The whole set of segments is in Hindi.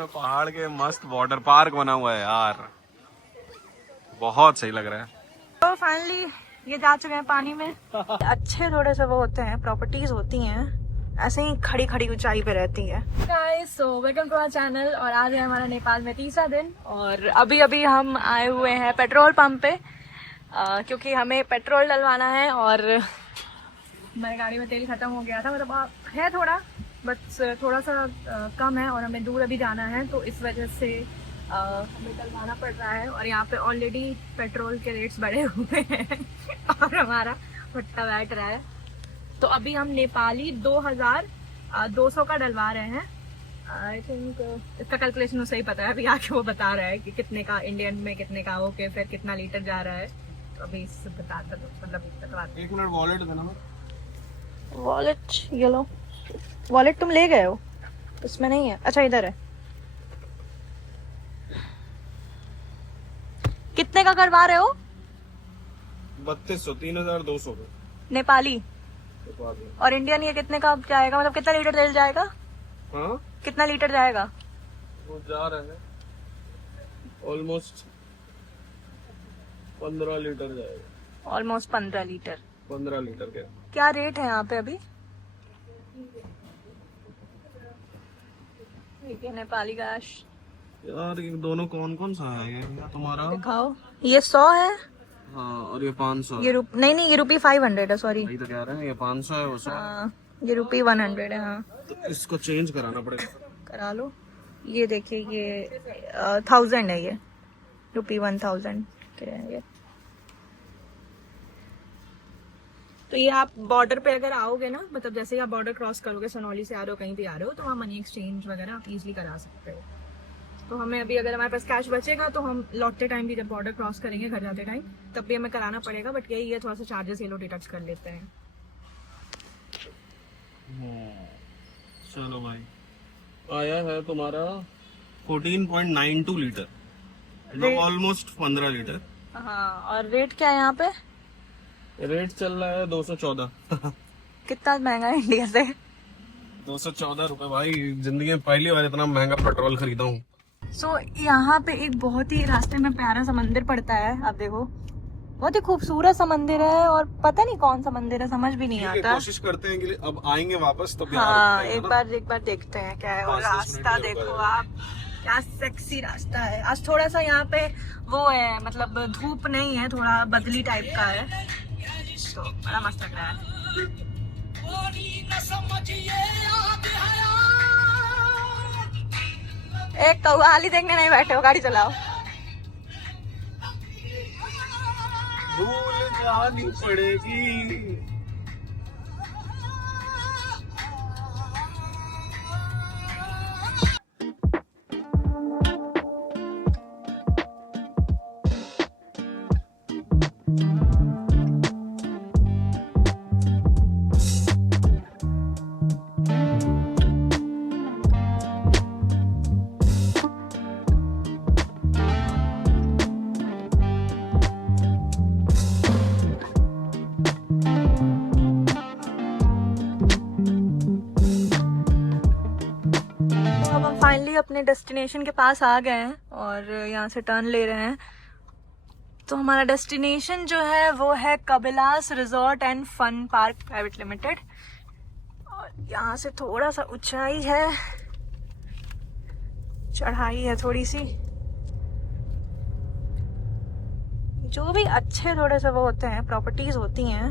में पहाड़ के मस्त वाटर पार्क बना हुआ है यार, बहुत सही लग रहा है। तो फाइनली ये जा चुके हैं पानी में। अच्छे थोड़े से वो होते हैं, प्रॉपर्टीज होती हैं, ऐसे ही खड़ी खड़ी ऊंचाई पे रहती है। Guys, so welcome to our channel. और आज है हमारा नेपाल में तीसरा दिन और अभी अभी हम आए हुए हैं पेट्रोल पंप पे क्योंकि हमें पेट्रोल डलवाना है और हमारी गाड़ी में तेल खत्म हो गया था। मतलब है थोड़ा, बट थोड़ा सा कम है और हमें दूर अभी जाना है, तो इस वजह से हमें डलवाना पड़ रहा है। और यहाँ पे ऑलरेडी पेट्रोल के रेट्स बढ़े हुए हैं और हमारा भुट्टा बैठ रहा है। तो अभी हम नेपाली 2200 का डलवा रहे हैं। आई थिंक इसका कैलकुलेशन उसे ही पता है, अभी आके वो बता रहा है कि कितने का इंडियन में कितने का ओके, फिर कितना लीटर जा रहा है। तो अभी इससे बताता मतलब एक मिनट, वॉलेट देना। वॉलेट ये लो। वॉलेट तुम ले गए हो? उसमें नहीं है? अच्छा इधर है। कितने का करवा रहे हो? 3200, 3200 नेपाली। और इंडियन ये कितने का जाएगा? मतलब कितना लीटर तेल जाएगा? हाँ, कितना लीटर जाएगा? वो जा रहा है ऑलमोस्ट 15 लीटर जाएगा। Almost 15 litre. 15 लीटर के क्या रेट है यहाँ पे अभी? ठीक है, नेपाली गैस यार। ये दोनों कौन कौन सा है ये तुम्हारा? दिखाओ। ये 100 है। हाँ, और ये 500। ये नहीं ये रुपी 500 है, सॉरी। वही तो कह रहे हैं, ये 500 है, वो 100। हाँ, ये रुपी 100 है। हाँ, तो इसको चेंज कराना पड़ेगा। करा लो। ये देखिए, ये 1000 है, ये रुपी 1000 के है ये। तो ये आप बॉर्डर पे अगर आओगे ना, मतलब जैसे आप बॉर्डर क्रॉस करोगे, सनौली से आ रहे हो, कहीं भी आ रहे हो, तो वहाँ मनी एक्सचेंज वगैरह आप इजीली करा सकते हो। तो हमें अभी अगर हमारे पास कैश बचेगा तो हम लौटते टाइम भी जब बॉर्डर क्रॉस करेंगे, घर जाते टाइम, तब भी हमें कराना पड़ेगा। बट यही है, थोड़ा सा चार्जेस ये लोग डिडक्ट कर लेते हैं। चलो भाई, आया है तुम्हारा 14.92 लीटर, मतलब ऑलमोस्ट 15 लीटर। हाँ, और रेट क्या है यहाँ पे? रेट चल रहा है 214। कितना महंगा है इंडिया से? 214 रुपए भाई। जिंदगी में पहली बार इतना महंगा पेट्रोल खरीदा हूँ। सो यहाँ पे एक बहुत ही रास्ते में प्यारा सा मंदिर पड़ता है, आप देखो, बहुत ही खूबसूरत सा मंदिर है। और पता नहीं कौन सा मंदिर है, समझ भी नहीं आता। कोशिश करते हैं कि अब आएंगे वापस तब हाँ, एक बार देखते हैं क्या है। और रास्ता देखो आप, क्या सेक्सी रास्ता है। आज थोड़ा सा यहाँ पे वो है, मतलब धूप नहीं है, थोड़ा बदली टाइप का है, तो बड़ा मस्त लग रहा है। एक कव्वाली देखने नहीं बैठे हो, गाड़ी चलाओ। भूल जानी पड़ेगी। फाइनली अपने डेस्टिनेशन के पास आ गए हैं और यहाँ से टर्न ले रहे हैं। तो हमारा डेस्टिनेशन जो है वो है Kabilas resort and fun park private limited. और यहाँ से थोड़ा सा ऊंचाई है, चढ़ाई है थोड़ी सी। जो भी अच्छे थोड़े से वो होते हैं, प्रॉपर्टीज होती हैं,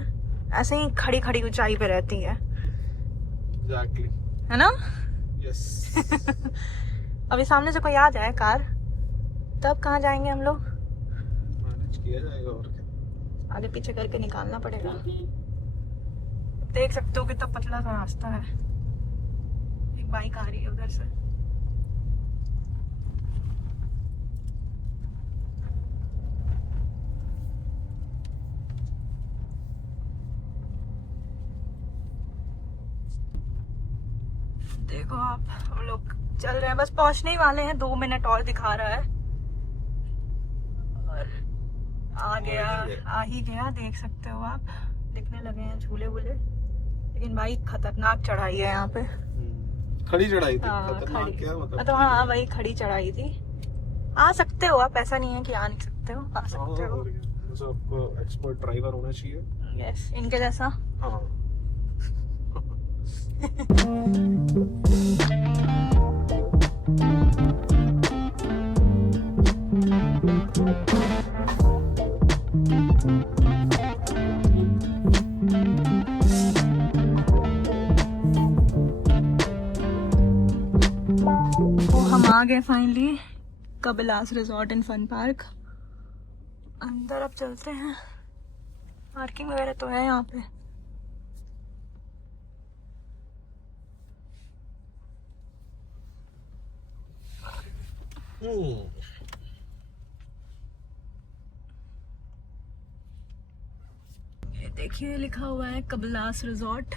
ऐसे ही खड़ी खड़ी ऊंचाई पे रहती है। Exactly. है ना? Yes. अभी सामने से कोई आ जाए कार, तब कहाँ जाएंगे हम लोग? मैनेज किया जाएगा और क्या। आगे पीछे करके निकालना पड़ेगा। देख सकते हो कितना पतला सा रास्ता है। एक बाइक आ रही है उधर से। देखो आप, हम लोग चल रहे हैं, बस पहुंचने ही वाले हैं, 2 मिनट और दिखा रहा है। और आ ही गया, देख सकते हो आप, दिखने लगे हैं झूले वूले। लेकिन भाई खतरनाक चढ़ाई है यहाँ पे। खड़ी चढ़ाई थी, हाँ, खतरनाक खड़ी। क्या मतलब? तो हाँ वही खड़ी चढ़ाई थी। आ सकते हो आप, ऐसा नहीं है कि आ नहीं सकते हो, आ सकते हो। आपको एक्सपर्ट ड्राइवर होना चाहिए। यस, इनके जैसा। हाँ। तो हम आ गए finally Kabilas resort and fun park. अंदर अब चलते हैं, पार्किंग वगैरह तो है यहाँ पे। ये देखिए लिखा हुआ है कबिलास रिजॉर्ट।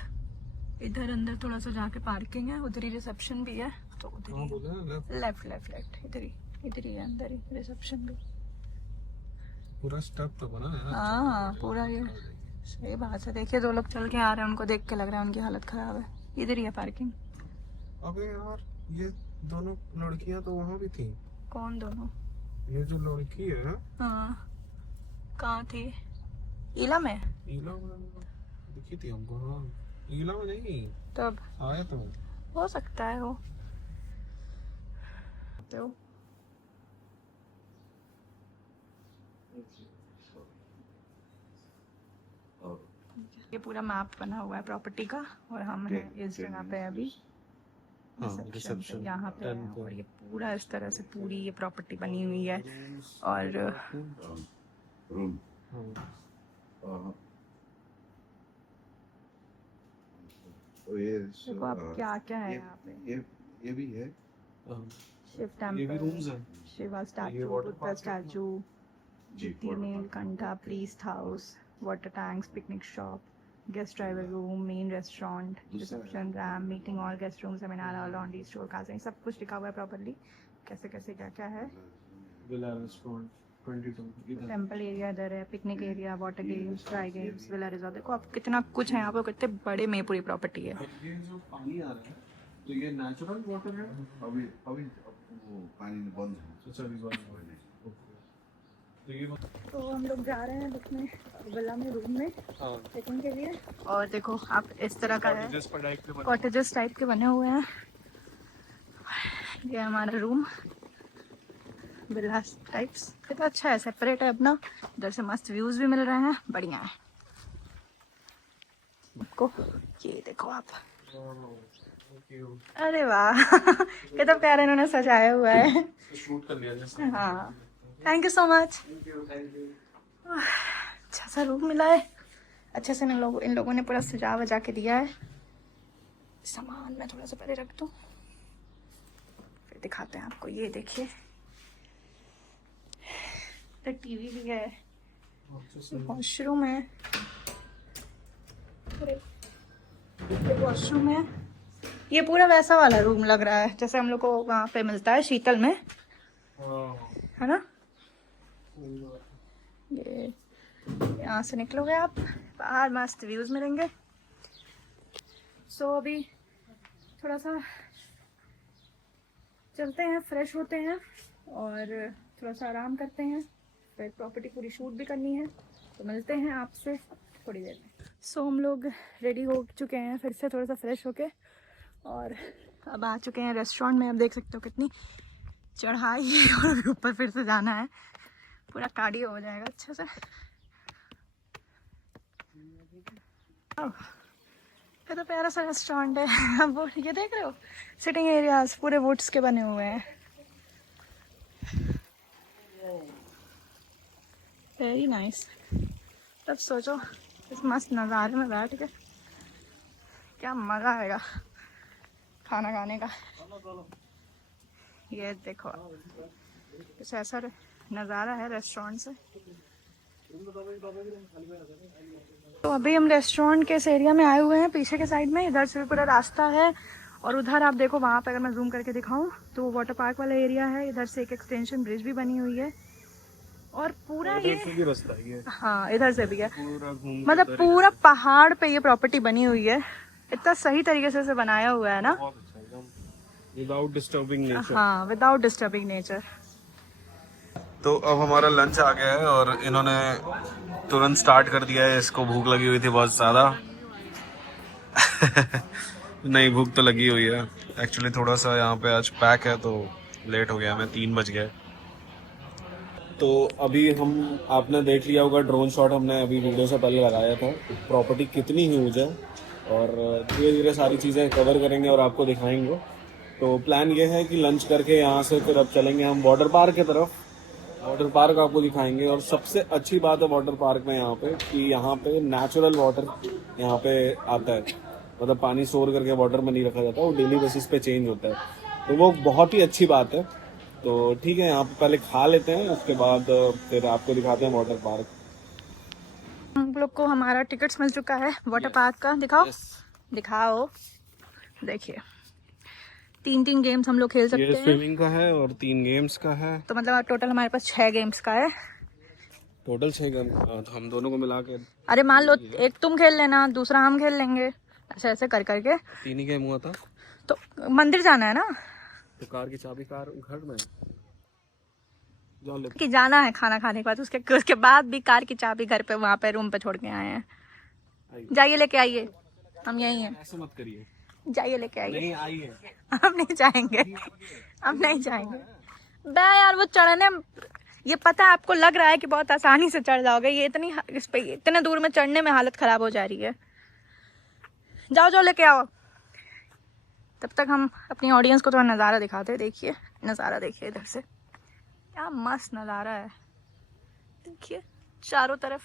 इधर अंदर थोड़ा सा जाके पार्किंग है, उधर ही रिसेप्शन भी है, तो उधर ही लेफ्ट लेफ्ट लेफ्ट इधर ही है, अंदर ही रिसेप्शन भी। पूरा स्टेप तो बना है। हाँ पूरा ये सही बात है। देखिए 2 लोग चल के आ रहे हैं, उनको देख के लग रहा है उनकी हालत खराब है। इधर ही है पार्किंग। अबे यार ये दोनों लड़कियां तो वहाँ भी थी। कौन दोनों? ये जो लड़की है, हाँ कहाँ थी? ईला में? ईला में दिखी थी हमको। हाँ ईला में नहीं, तब आया तो हो सकता है वो। तो ये पूरा मैप बना हुआ है प्रॉपर्टी का, और हम हैं इस जगह पे अभी रिसेप्शन पे, यहाँ पे है। और ये पूरा इस तरह से पूरी ये प्रॉपर्टी बनी हुई है। और देखो आप क्या क्या है यहाँ पे। ये भी है। शिव ये भी रूम्स टेम्पल, हैं। Shiva statue, Buddha statue, Neelkantha priest house, water tanks, picnic shop, guest driver room, main restaurant, reception, RAM, meeting hall, guest room, seminar hall, laundry store, causing, सब कुछ लिखा हुआ है प्रॉपर्ली, कैसे कैसे क्या क्या है। विला रेस्टोरेंट 22 इधर। टेम्पल एरिया इधर है, picnic area, water games, try games, villa resort. देखो आप कितना कुछ है यहाँ पे, कितने बड़े में पूरी प्रॉपर्टी है। ये जो पानी आ रहा है तो ये नेचुरल वाटर है। अभी अभी वो पानी बंद है। अच्छा तो ये तो हम लोग जा रहे हैं अपने विला में, रूम में हाँ चेकिंग के लिए। और देखो आप इस तरह का है, जिस पर डाइट पे बना। कॉटेजेस टाइप के बने हुए हैं। ये हमारा रूम, विला टाइप्स। कितना अच्छा है, सेपरेट है अपना। इधर से मस्त व्यूज भी मिल रहे हैं, बढ़िया है। आपको ये देखो आप, अरे वाह कितना प्यारा इन्होंने सजाया हुआ है। शूट कर लिया जैसे। हाँ थैंक यू सो मच। अच्छा सा रूम मिला है, अच्छे से इन लोगों ने पूरा सजा वजा के दिया है। सामान मैं थोड़ा सा पहले रख दूं, फिर दिखाते हैं आपको। ये देखिए तो टीवी भी है, वॉशरूम है, वॉशरूम है। ये पूरा वैसा वाला रूम लग रहा है जैसे हम लोग को वहाँ पे मिलता है शीतल में, है ना। ये यहाँ से निकलोगे आप बाहर, मस्त व्यूज मिलेंगे। सो अभी थोड़ा सा चलते हैं, फ्रेश होते हैं और थोड़ा सा आराम करते हैं, फिर प्रॉपर्टी पूरी शूट भी करनी है, तो मिलते हैं आपसे थोड़ी देर में। सो हम लोग रेडी हो चुके हैं फिर से, थोड़ा सा फ्रेश होके, और अब आ चुके हैं रेस्टोरेंट में। अब देख सकते हो कितनी चढ़ाई है और ऊपर फिर से जाना है, पूरा कार्डियो हो जाएगा अच्छे से। कितना प्यारा सा रेस्टोरेंट है। अब वो ये देख रहे हो, सिटिंग एरियाज पूरे वुड्स के बने हुए हैं, वेरी नाइस। तब सोचो इस मस्त नज़ारे में बैठ के क्या मज़ा आएगा खाना खाने का। ये देखो कुछ ऐसा नज़ारा है रेस्टोरेंट से। तो अभी हम रेस्टोरेंट के इस एरिया में आए हुए हैं, पीछे के साइड में। इधर से भी पूरा रास्ता है, और उधर आप देखो वहाँ पे अगर मैं जूम करके दिखाऊं तो वाटर पार्क वाला एरिया है। इधर से एक एक्सटेंशन ब्रिज भी बनी हुई है, और पूरा ये रास्ता है। हाँ इधर से भी है, पूरा मतलब पूरा पहाड़ पे ये प्रॉपर्टी बनी हुई है। इतना सही तरीके से बनाया हुआ है ना, बहुत अच्छा एकदम। Without disturbing nature. हाँ, विदाउट डिस्टर्बिंग नेचर। तो अब हमारा लंच आ गया है और इन्होंने तुरंत स्टार्ट कर दिया है। इसको भूख लगी हुई थी बहुत ज़्यादा। नहीं, भूख तो लगी हुई है एक्चुअली। थोड़ा सा यहाँ पे आज पैक है तो लेट हो गया, मैं 3 बज गए। तो अभी हम, आपने देख लिया होगा ड्रोन शॉट हमने अभी वीडियो से पहले लगाया था। प्रॉपर्टी कितनी ह्यूज है और धीरे धीरे सारी चीज़ें कवर करेंगे और आपको दिखाएंगे। तो प्लान ये है कि लंच करके यहाँ से फिर अब चलेंगे हम वाटर पार्क की तरफ। वाटर पार्क आपको दिखाएंगे और सबसे अच्छी बात है वाटर पार्क में यहाँ पे कि यहाँ पे नेचुरल वाटर यहाँ पे आता है। मतलब पानी स्टोर करके वाटर में नहीं रखा जाता, वो डेली बेसिस पे चेंज होता है। तो वो बहुत ही अच्छी बात है। तो ठीक है, यहाँ पे पहले खा लेते हैं, उसके बाद फिर आपको दिखाते हैं वाटर पार्क। हम लोग को हमारा टिकट्स मिल चुका है वाटर पार्क का। दिखाओ दिखाओ, देखिए 3 गेम्स हम लोग खेल सकते ये हैं। स्विमिंग का है और 3 गेम्स का है। तो मतलब टोटल हमारे पास 6 गेम्स का है। टोटल 6 गेम, तो हम दोनों को मिला के। अरे मान लो एक तुम खेल लेना, दूसरा हम खेल लेंगे, ऐसे ऐसे कर करके। 3 ही गेम हुआ था। तो मंदिर जाना है ना, तो कार की चाबी कार घर में कि जाना है खाना खाने के बाद। उसके बाद भी कार की चाबी घर पे, वहाँ पे रूम पे छोड़ के आए हैं। जाइए लेके आइए, हम यही हैं। ऐसे मत करिए, जाइए लेके आइए। नहीं आइए। हम नहीं जाएंगे, हम नहीं जाएंगे। बे यार, वो चढ़ने, ये पता है आपको लग रहा है कि बहुत आसानी से चढ़ जाओगे, ये इस पे इतने दूर में चढ़ने में हालत खराब हो जा रही है। जाओ जाओ लेके आओ। तब तक हम अपनी ऑडियंस को थोड़ा नज़ारा दिखाते हैं। देखिए नज़ारा, देखिए इधर से क्या मस्त नज़ारा है। देखिए चारों तरफ।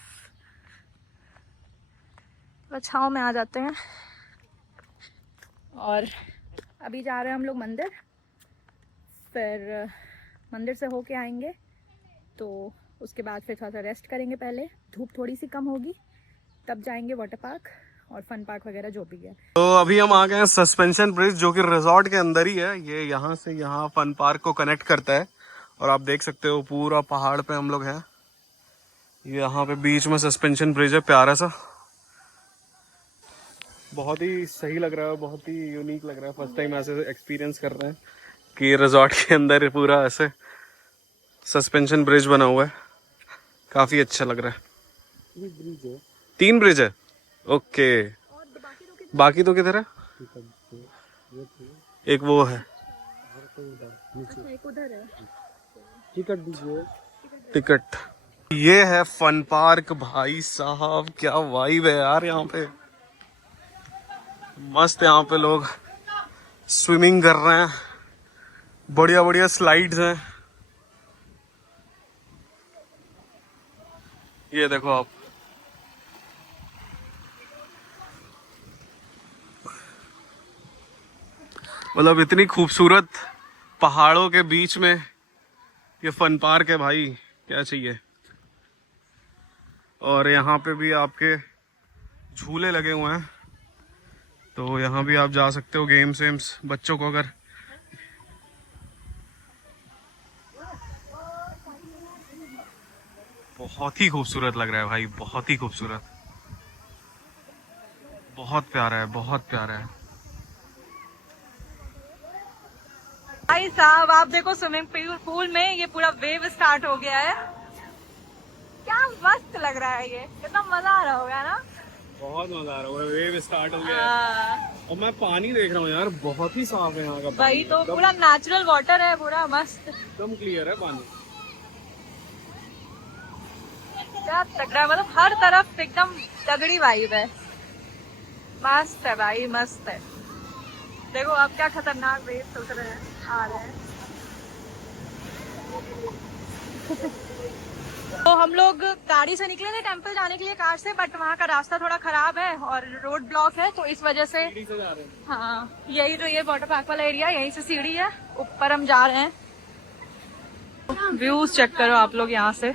छाँव में आ जाते हैं और अभी जा रहे हैं हम लोग मंदिर। फिर मंदिर से होके आएंगे तो उसके बाद फिर थोड़ा सा रेस्ट करेंगे। पहले धूप थोड़ी सी कम होगी तब जाएंगे वाटर पार्क और फन पार्क वगैरह जो भी है। तो अभी हम आ गए हैं सस्पेंशन ब्रिज, जो कि रिजॉर्ट के अंदर ही है। ये यहाँ से यहाँ फन पार्क को कनेक्ट करता है और आप देख सकते हो पूरा पहाड़ पे हम लोग हैं। यहाँ पे बीच में सस्पेंशन ब्रिज है, प्यारा सा, बहुत ही सही लग रहा है, बहुत ही यूनिक लग रहा है। फर्स्ट टाइम ऐसे एक्सपीरियंस कर रहे हैं कि रिजॉर्ट के अंदर पूरा ऐसे सस्पेंशन ब्रिज बना हुआ है। काफी अच्छा लग रहा है। 3 ब्रिज है, ओके। बाकी तो किधर है? एक वो है, एक उधर है। टिकट दीजिए, टिकट। ये है फन पार्क। भाई साहब क्या वाइब है यार यहाँ पे, मस्त। यहाँ पे लोग स्विमिंग कर रहे हैं, बढ़िया बढ़िया स्लाइड्स हैं। ये देखो आप, मतलब इतनी खूबसूरत पहाड़ों के बीच में ये फन पार्क है भाई, क्या चाहिए। और यहाँ पे भी आपके झूले लगे हुए हैं, तो यहाँ भी आप जा सकते हो गेम्स वेम्स बच्चों को अगर। बहुत ही खूबसूरत लग रहा है भाई, बहुत ही खूबसूरत, बहुत प्यारा है, बहुत प्यारा है। भाई साहब आप देखो स्विमिंग पूल में ये पूरा वेव स्टार्ट हो गया है। क्या मस्त लग रहा है, ये कितना मजा आ रहा होगा ना। बहुत मजा आ रहा है, वेव स्टार्ट हो गया है। और मैं पानी देख रहा हूँ यार, बहुत ही साफ है यहाँ का पानी। भाई तो पूरा नेचुरल वाटर है, पूरा मस्त, एकदम क्लियर है पानी। क्या लग रहा है, मतलब हर तरफ एकदम तगड़ी वाइब है। मस्त है भाई, मस्त है। देखो आप क्या खतरनाक वेव उठ रहे हैं, आ रहे हैं। तो हम लोग गाड़ी से निकले थे टेंपल जाने के लिए कार से, बट वहाँ का रास्ता थोड़ा खराब है और रोड ब्लॉक है, तो इस वजह से हाँ यही जो ये वाटर पार्क वाला एरिया, यहीं से सीढ़ी है, ऊपर हम जा रहे हैं। व्यूज चेक करो आप लोग यहाँ से।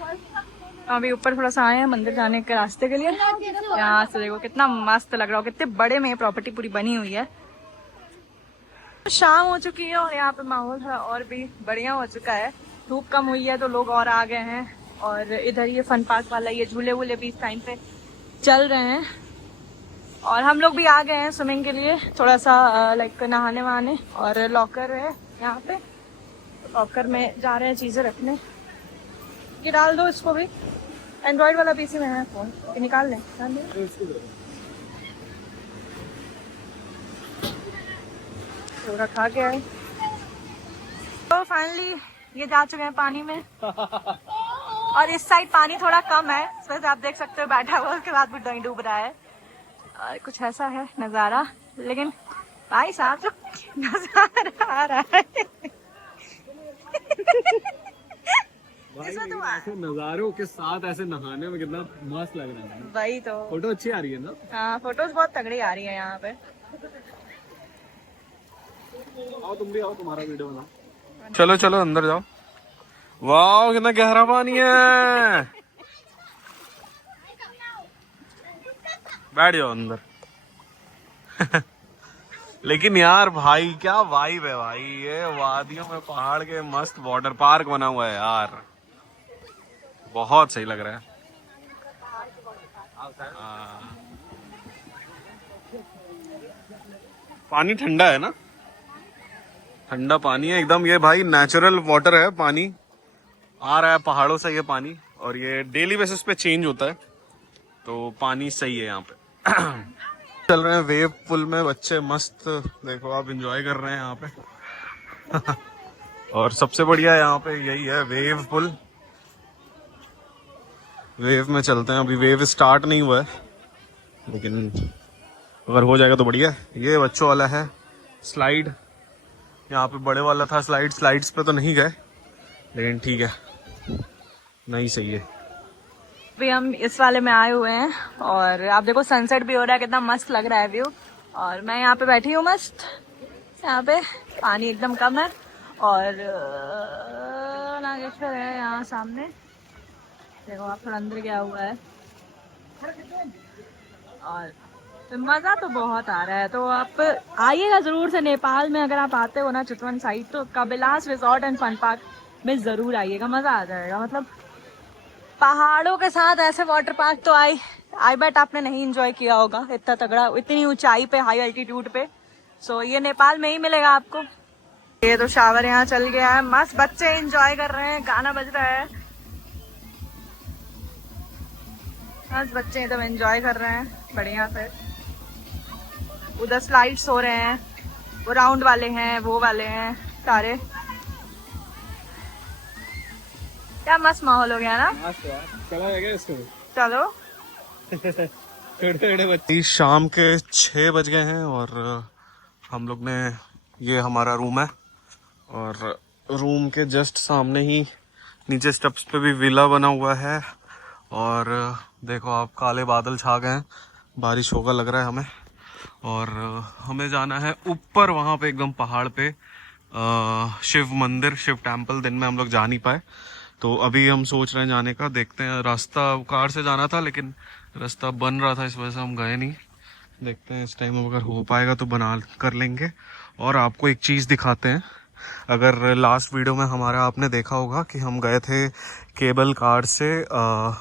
अभी ऊपर थोड़ा सा आए हैं मंदिर जाने के रास्ते के लिए। यहाँ से देखो कितना मस्त लग रहा हो, कितने बड़े में प्रॉपर्टी पूरी बनी हुई है। शाम हो चुकी है और यहाँ पे माहौल थोड़ा और भी बढ़िया हो चुका है। धूप कम हुई है तो लोग और आ गए हैं। और इधर ये फन पार्क वाला ये झूले वूले भी इस टाइम पे चल रहे हैं। और हम लोग भी आ गए हैं स्विमिंग के लिए, थोड़ा सा लाइक नहाने वहाने, और लॉकर है यहाँ पे, लॉकर में जा रहे हैं चीजें रखने। ये डाल दो इसको भी, एंड्रॉइड वाला पीसी में है फोन, ये निकाल लें। तो रखा गया है। तो फाइनली ये जा चुके हैं पानी में और इस साइड पानी थोड़ा कम है, इस वजह से आप देख सकते हो बैठा हुआ, उसके बाद भी डूब रहा है। और कुछ ऐसा है नजारा, लेकिन भाई साहब जो नजारा आ रहा है ऐसे नजारों के साथ ऐसे नहाने में कितना मस्त लग रहा है। वही तो, फोटो अच्छी आ रही है ना? हाँ फोटोज बहुत तगड़ी आ रही है यहाँ पे। आओ तुम भी आओ, तुम्हारा वीडियो बना। चलो चलो अंदर जाओ। वाह कितना गहरा पानी है। बैठ जाओ अंदर। लेकिन यार भाई क्या वाइब है भाई, ये वादियों में पहाड़ के मस्त वाटर पार्क बना हुआ है यार, बहुत सही लग रहा है। पानी ठंडा है ना, ठंडा पानी है एकदम। ये भाई नेचुरल वाटर है, पानी आ रहा है पहाड़ों से ये पानी, और ये डेली बेसिस पे चेंज होता है, तो पानी सही है यहाँ पे। चल रहे हैं वेव पुल में बच्चे, मस्त देखो आप एंजॉय कर रहे हैं यहाँ पे। और सबसे बढ़िया यहाँ पे यही है वेव पुल। वेव में चलते हैं, अभी वेव स्टार्ट नहीं हुआ है, लेकिन अगर हो जाएगा तो बढ़िया है। ये बच्चों वाला है स्लाइड, यहाँ पे बड़े वाला था स्लाइड, स्लाइड्स पे तो नहीं गए, लेकिन ठीक है, नहीं सही है। अभी हम इस वाले में आए हुए हैं और आप देखो सनसेट भी हो रहा है, कितना मस्त लग रहा है व्यू। और मैं यहाँ पे बैठी हूँ मस्त, यहाँ पे पानी एकदम कम है, और नागेश्वर है यहाँ सामने, देखो आप थोड़ा अंदर गया हुआ है, और तो मज़ा तो बहुत आ रहा है। तो आप आइएगा ज़रूर से नेपाल में, अगर आप आते हो ना चितवन साइड, तो Kapilas resort and fun park में ज़रूर आइएगा, मज़ा आ जाएगा। मतलब पहाड़ों के साथ ऐसे वाटर पार्क तो आई बेट आपने नहीं एंजॉय किया होगा, इतना तगड़ा, इतनी ऊंचाई पे, हाई एल्टीट्यूड पे। सो ये नेपाल में ही मिलेगा आपको। ये तो शावर यहाँ चल गया है, मस्त बच्चे एंजॉय कर रहे हैं, गाना बज रहा है, मस्त बच्चे एकदम एंजॉय कर रहे हैं बढ़िया से। उधर स्लाइड्स हो रहे हैं, वो राउंड वाले हैं, वो वाले हैं सारे, क्या मस्त माहौल हो गया ना। चला है क्या इसको? चलो। थोड़े बच्चे, शाम के 6 बज गए हैं और हम लोग ने, ये हमारा रूम है, और रूम के जस्ट सामने ही नीचे स्टेप्स पे भी विला बना हुआ है, और देखो आप काले बादल छा गए हैं, बारिश होगा लग रहा है हमें। और हमें जाना है ऊपर, वहाँ पे एकदम पहाड़ पे शिव मंदिर, शिव टेम्पल। दिन में हम लोग जा नहीं पाए, तो अभी हम सोच रहे हैं जाने का, देखते हैं। रास्ता कार से जाना था, लेकिन रास्ता बन रहा था, इस वजह से हम गए नहीं। देखते हैं इस टाइम अगर हो पाएगा तो बना कर लेंगे। और आपको एक चीज़ दिखाते हैं, अगर लास्ट वीडियो में हमारा आपने देखा होगा कि हम गए थे केबल कार से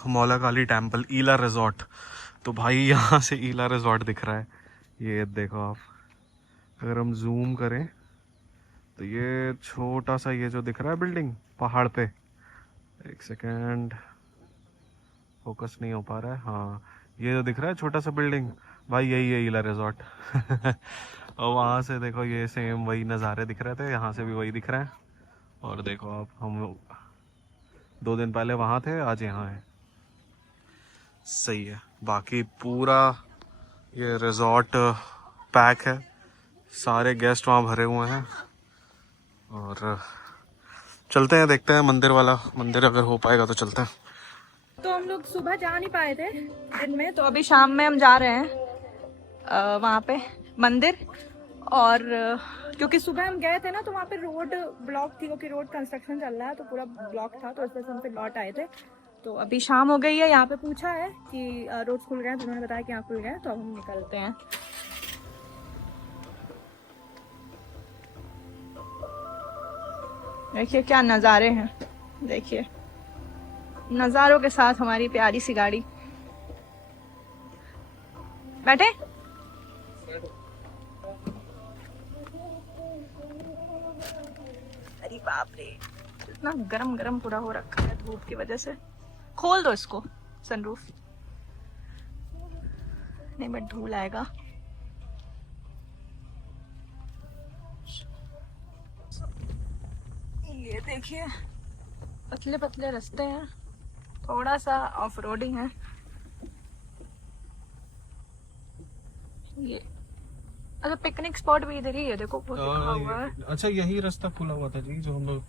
मौला काली टेम्पल, ईला रिजॉर्ट। तो भाई यहाँ से ईला रिजॉर्ट दिख रहा है, ये देखो आप, अगर हम जूम करें तो ये छोटा सा ये जो दिख रहा है बिल्डिंग पहाड़ पे, एक सेकेंड फोकस नहीं हो पा रहा है, हाँ ये जो दिख रहा है छोटा सा बिल्डिंग, भाई यही है ईला रिजॉर्ट। और वहाँ से देखो ये सेम वही नज़ारे दिख रहे थे, यहाँ से भी वही दिख रहा है। और देखो आप, हम 2 दिन पहले वहाँ थे, आज यहाँ है, सही है। बाकी पूरा ये रिजॉर्ट पैक है, सारे गेस्ट वहाँ भरे हुए हैं। और चलते हैं, देखते हैं मंदिर वाला, मंदिर अगर हो पाएगा तो चलते हैं। तो हम लोग सुबह जा नहीं पाए थे दिन में, तो अभी शाम में हम जा रहे हैं वहाँ पे मंदिर। और क्योंकि सुबह हम गए थे ना, तो वहाँ पे रोड ब्लॉक थी, क्योंकि रोड कंस्ट्रक्शन चल रहा है, तो पूरा ब्लॉक था, तो इस वजह से हम फिर लौट आए थे। तो अभी शाम हो गई है, यहाँ पे पूछा है कि रोड खुल गए, तो उन्होंने बताया कि यहाँ खुल गए, तो अब हम निकलते हैं। देखिए क्या नज़ारे हैं, देखिए नज़ारों के साथ हमारी प्यारी सी गाड़ी। बैठे अरे बाप रे, इतना गरम गरम पूरा हो रखा है धूप की वजह से। खोल दो इसको, सनरूफ। नहीं बट धूल आएगा। ये देखिए पतले पतले रास्ते हैं, थोड़ा सा ऑफ रोडिंग है। ये अच्छा पिकनिक स्पॉट भी इधर ही है, देखो वो लिखा हुआ है। अच्छा यही रास्ता खुला हुआ था जी, जो हम लोग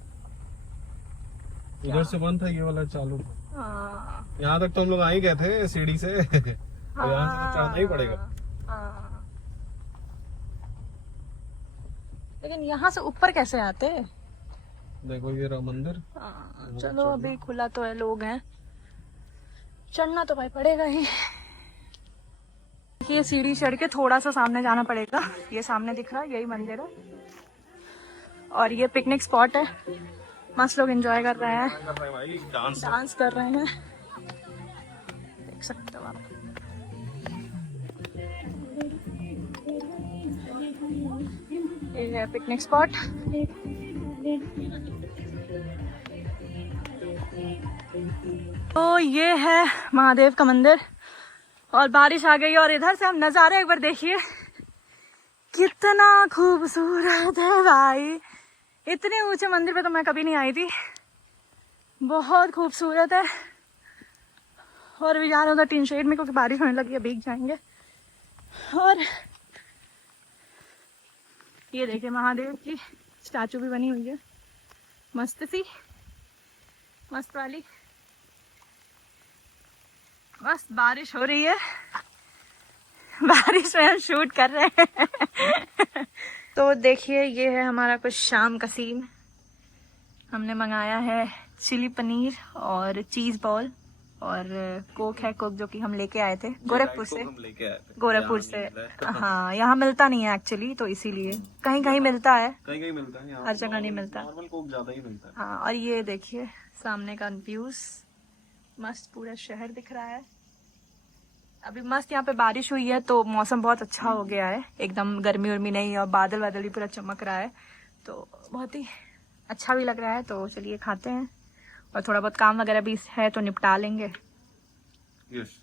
उधर से बंद था, ये वाला चालू था। हाँ यहाँ तक तो हम लोग आ ही गए थे सीढ़ी से। तो यहाँ से तो चढ़ना ही पड़ेगा। हाँ। लेकिन यहाँ से ऊपर कैसे आते? देखो ये रहा मंदिर। हाँ, चलो अभी खुला तो है, लोग हैं, चढ़ना तो भाई पड़ेगा ही। ये सीढ़ी चढ़ के थोड़ा सा सामने जाना पड़ेगा। ये सामने दिख रहा है, यही मंदिर है। और ये पिकनिक स्पॉट है, मस्त लोग एंजॉय कर रहे हैं, भाई डांस कर रहे हैं, देख सकते हो आप। ये है पिकनिक स्पॉट। तो ये है महादेव का मंदिर, और बारिश आ गई और इधर से हम नजारा एक बार देखिए, कितना खूबसूरत है भाई। इतने ऊंचे मंदिर पे तो मैं कभी नहीं आई थी, बहुत खूबसूरत है। और अभी जा रहे उधर टीन शेड में, क्योंकि बारिश होने लगी है, भीग जाएंगे। और ये देखिए महादेव की स्टैचू भी बनी हुई है, मस्त सी, मस्त वाली। बस बारिश हो रही है, बारिश में हम शूट कर रहे हैं। तो देखिए ये है हमारा कुछ शाम का सीन। हमने मंगाया है चिली पनीर और चीज बॉल, और कोक है, कोक जो कि हम लेके आए थे गोरखपुर से। गोरखपुर से, हाँ यहाँ मिलता नहीं है एक्चुअली, तो इसीलिए कहीं कहीं मिलता है, कहीं कहीं मिलता है, हर जगह नहीं मिलता। नॉर्मल कोक ज्यादा ही मिलता है। हाँ, और ये देखिए सामने का व्यूज, मस्त पूरा शहर दिख रहा है। अभी मस्त यहाँ पे बारिश हुई है, तो मौसम बहुत अच्छा हो गया है, एकदम गर्मी उर्मी नहीं, और बादल वादल भी पूरा चमक रहा है, तो बहुत ही अच्छा भी लग रहा है। तो चलिए खाते हैं, और थोड़ा बहुत काम वगैरह भी है तो निपटा लेंगे। यस।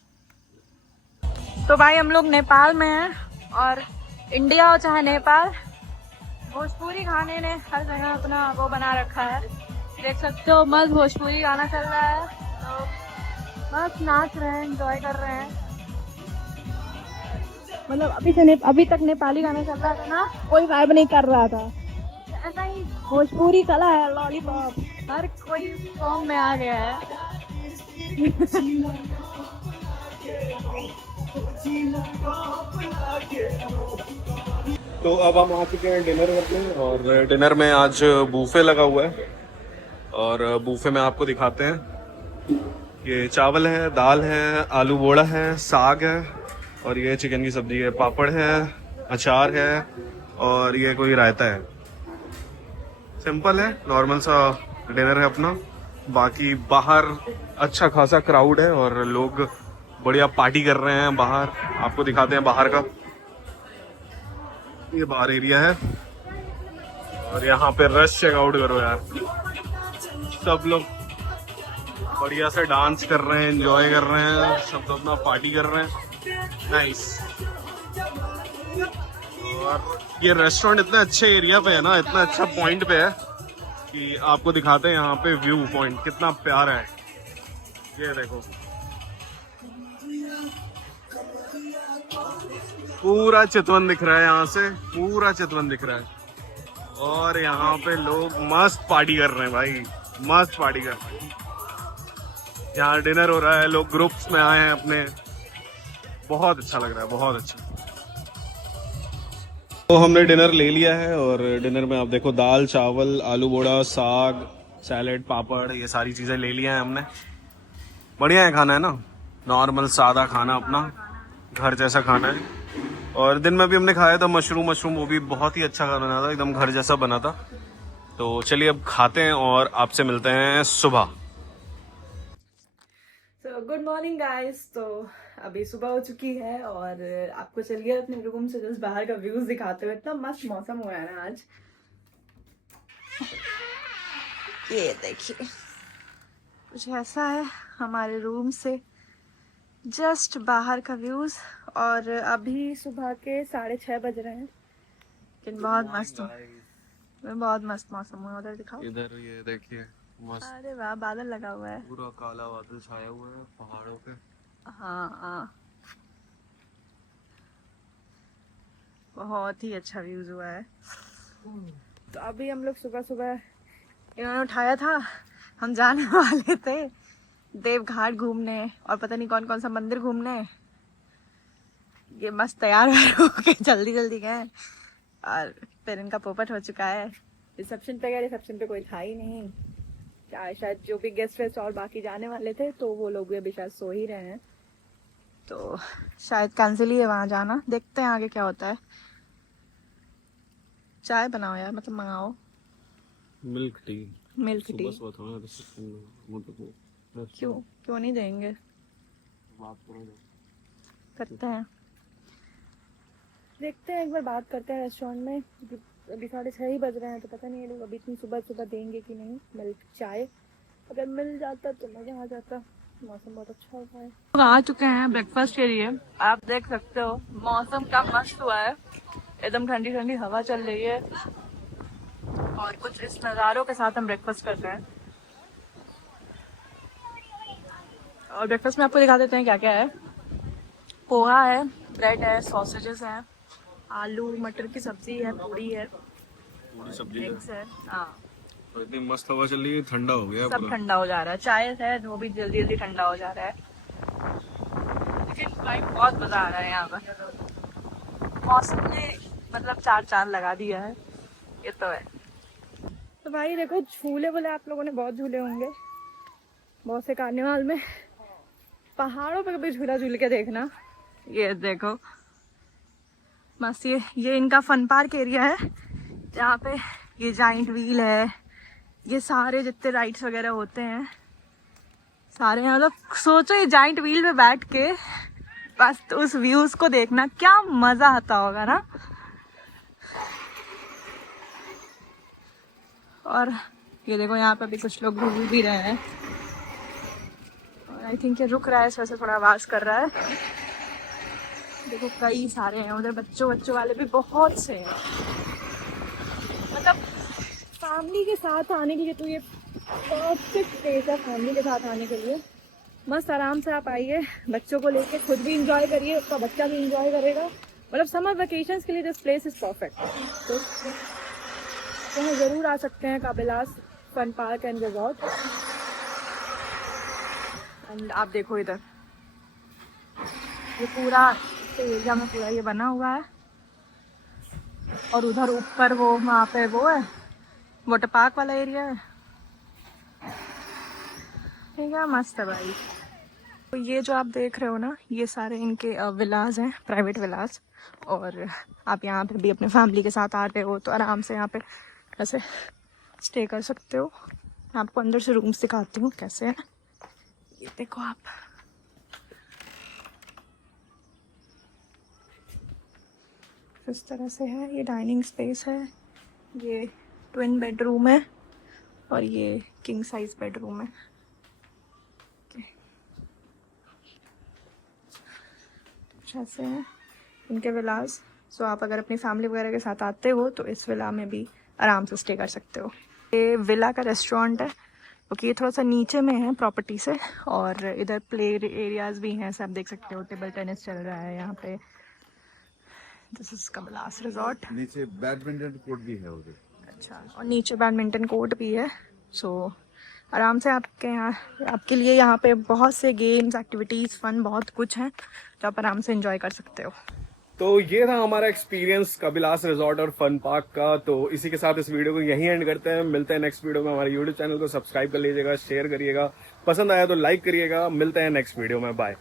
तो भाई हम लोग नेपाल में हैं, और इंडिया हो चाहे नेपाल, भोजपुरी खाने ने हर जगह अपना वो बना रखा है। देख सकते हो मस्त भोजपुरी गाना चल रहा है, तो मस्त नाच रहे हैं, एंजॉय कर रहे हैं। मतलब अभी तक नेपाली गाना चल रहा था ना, कोई वाइब नहीं कर रहा था, ऐसा ही भोजपुरी कला है, लॉलीपॉप, हर कोई सॉन्ग में आ गया है। तो अब हम आ चुके हैं डिनर करने, और डिनर में आज बूफे लगा हुआ है, और बूफे में आपको दिखाते हैं। ये चावल है, दाल है, आलू बोड़ा है, साग है, और ये चिकन की सब्जी है, पापड़ है, अचार है, और ये कोई रायता है। सिंपल है, नॉर्मल सा डिनर है अपना। बाकी बाहर अच्छा खासा क्राउड है, और लोग बढ़िया पार्टी कर रहे हैं बाहर। आपको दिखाते हैं बाहर का, ये बाहर एरिया है, और यहाँ पे रश चेकआउट करो यार, सब लोग बढ़िया से डांस कर रहे हैं, एंजॉय कर रहे हैं, सब अपना पार्टी कर रहे हैं। नाइस। और ये रेस्टोरेंट इतने अच्छे एरिया पे है ना, इतना अच्छा पॉइंट पे है कि आपको दिखाते हैं यहाँ पे व्यू पॉइंट कितना प्यारा है। ये देखो पूरा चितवन दिख रहा है, यहाँ से पूरा चितवन दिख रहा है, और यहाँ पे लोग मस्त पार्टी कर रहे हैं भाई, मस्त पार्टी कर रहे हैं। यहाँ डिनर हो रहा है, लोग ग्रुप्स में आए हैं अपने, बहुत अच्छा लग रहा है, बहुत अच्छा। तो हमने डिनर ले लिया है, और डिनर में आप देखो दाल, चावल, आलू बोड़ा, साग, सैलेड, पापड़, ये सारी चीज़ें ले लिया है हमने। बढ़िया है खाना, है ना, नॉर्मल सादा खाना, अपना घर जैसा खाना है। और दिन में भी हमने खाया था मशरूम, वो भी बहुत ही अच्छा बना था, एकदम घर जैसा बना था। तो चलिए अब खाते हैं, और आपसे मिलते हैं सुबह। तो गुड मॉर्निंग गाइस। तो अभी सुबह हो चुकी है, और आपको चलिए अपने रूम से जस्ट बाहर का व्यूज दिखाते हुए। इतना मस्त मौसम हुआ है ना आज, ये देखिए कुछ ऐसा है हमारे रूम से जस्ट बाहर का व्यूज। और अभी सुबह के 6:30 बज रहे हैं, लेकिन बहुत मस्त मौसम है। उधर दिखाओ, इधर ये देखिए मस्त, अरे वाह, बादल लगा हुआ है। पूरा काला बादल छाया हुआ है पहाड़ों पे। हाँ, बहुत ही अच्छा व्यूज हुआ है। तो अभी हम लोग सुबह सुबह इन्होंने उठाया था, हम जाने वाले थे देवघाट घूमने और पता नहीं कौन कौन सा मंदिर घूमने। ये मस्त तैयार होके जल्दी जल्दी गए और फिर इनका पोपट हो चुका है। रिसेप्शन पे गए, रिसेप्शन पे कोई था ही नहीं। शायद जो भी गेस्ट वेस्ट और बाकी जाने वाले थे तो वो लोग भी अभी शायद सो ही रहे हैं, तो शायद कैंसिल ही है वहाँ जाना। देखते हैं आगे क्या होता है। चाय बनाओ यार, मतलब मंगाओ मिल्क टी। सुबह थोड़ा रिसेप्शन में क्यों नहीं देंगे, बात करते हैं, देखते हैं एक बार बात करते हैं रेस्टोरेंट में। अभी 6:30 ही बज रहे हैं, तो पता नहीं ये लोग अभी इतनी सुबह सुबह देंगे कि नहीं मिल्क चाय। अगर मिल जाता तो मजा आ जाता। मौसम बहुत अच्छा हुआ है। तो आ चुके हैं ब्रेकफास्ट के लिए। आप देख सकते हो मौसम का मस्त हुआ है, एकदम ठंडी ठंडी हवा चल रही है और कुछ इस नज़ारों के साथ हम ब्रेकफास्ट करते हैं। और ब्रेकफास्ट में आपको दिखा देते हैं क्या क्या है। पोहा है, ब्रेड है, सॉसेजेस हैं, आलू मटर की सब्जी है, पूरी है, सब्जी एग्स है। हाँ, तो इतनी मस्त हवा चल रही है, ठंडा हो गया सब पूरा। ठंडा हो जा रहा है। चाय है वो भी जल्दी जल्दी ठंडा हो जा रहा है। लेकिन भाई बहुत मजा आ रहा है यहाँ पर। मौसम ने मतलब 4 चांद लगा दिया है, ये तो है। तो भाई देखो, झूले बोले आप लोगों ने बहुत झूले होंगे, बहुत से कार्निवाल में। पहाड़ों पे कभी झूला झूल के देखना। ये देखो मस्त, ये इनका फन पार्क एरिया है जहाँ पे ये जाइंट व्हील है, ये सारे जितने राइड्स वगैरह होते हैं सारे। मतलब सोचो ये जाइंट व्हील पे बैठ के बस तो उस व्यूज को देखना, क्या मजा आता होगा ना। और ये देखो यहाँ पे भी कुछ लोग घूम भी रहे हैं और आई थिंक ये रुक रहा है, इस वजह से थोड़ा आवाज कर रहा है। देखो कई सारे हैं उधर, बच्चों वाले भी बहुत से हैं। मतलब फैमिली के साथ आने के लिए तो ये परफेक्ट प्लेस है, फैमिली के साथ आने के लिए। मस्त आराम से आप आइए, बच्चों को लेके खुद भी इंजॉय करिए, उसका बच्चा भी इंजॉय करेगा। मतलब समर वेकेशंस के लिए दिस प्लेस इज परफेक्ट। तो वहाँ ज़रूर आ सकते हैं, Kabilas fun park and resort. And आप देखो इधर ये पूरा एरिया में पूरा ये बना हुआ है और उधर ऊपर वो वहाँ पे वो है वाटर पार्क वाला एरिया है। ठीक है, मस्त है भाई। तो ये जो आप देख रहे हो ना, ये सारे इनके विलास हैं, प्राइवेट विलास। और आप यहाँ पे भी अपने फैमिली के साथ आ रहे हो तो आराम से यहाँ पे ऐसे स्टे कर सकते हो। मैं आपको अंदर से रूम्स दिखाती हूँ कैसे है। ये देखो आप, इस तरह से है। ये डाइनिंग स्पेस है, ये ट्विन बेडरूम है और ये किंग साइज बेडरूम है। ऐसे हैं इनके विलास। सो आप अगर अपनी फैमिली वगैरह के साथ आते हो तो इस विला में भी आराम से स्टे कर सकते हो। ये विला का रेस्टोरेंट है, क्योंकि ये थोड़ा सा नीचे में है प्रॉपर्टी से। और इधर प्ले एरियाज भी हैं, सब देख सकते हो। टेबल टेनिस चल रहा है यहाँ पे। This is Kabilas resort. नीचे बैडमिंटन कोर्ट भी है उधर। अच्छा, और नीचे बैडमिंटन कोर्ट भी है। सो आराम से आपके यहाँ, आपके लिए यहाँ पे बहुत से गेम्स, एक्टिविटीज़, फन बहुत कुछ हैं जो आप आराम से एंजॉय कर सकते हो। तो ये था हमारा एक्सपीरियंस कबिलास रिजॉर्ट और फन पार्क का। तो इसी के साथ इस वीडियो को यहीं एंड करते हैं। मिलते हैं नेक्स्ट वीडियो में। हमारे यूट्यूब चैनल को सब्सक्राइब कर लीजिएगा, शेयर करिएगा, पसंद आया तो लाइक करिएगा। मिलते हैं नेक्स्ट वीडियो में, बाय।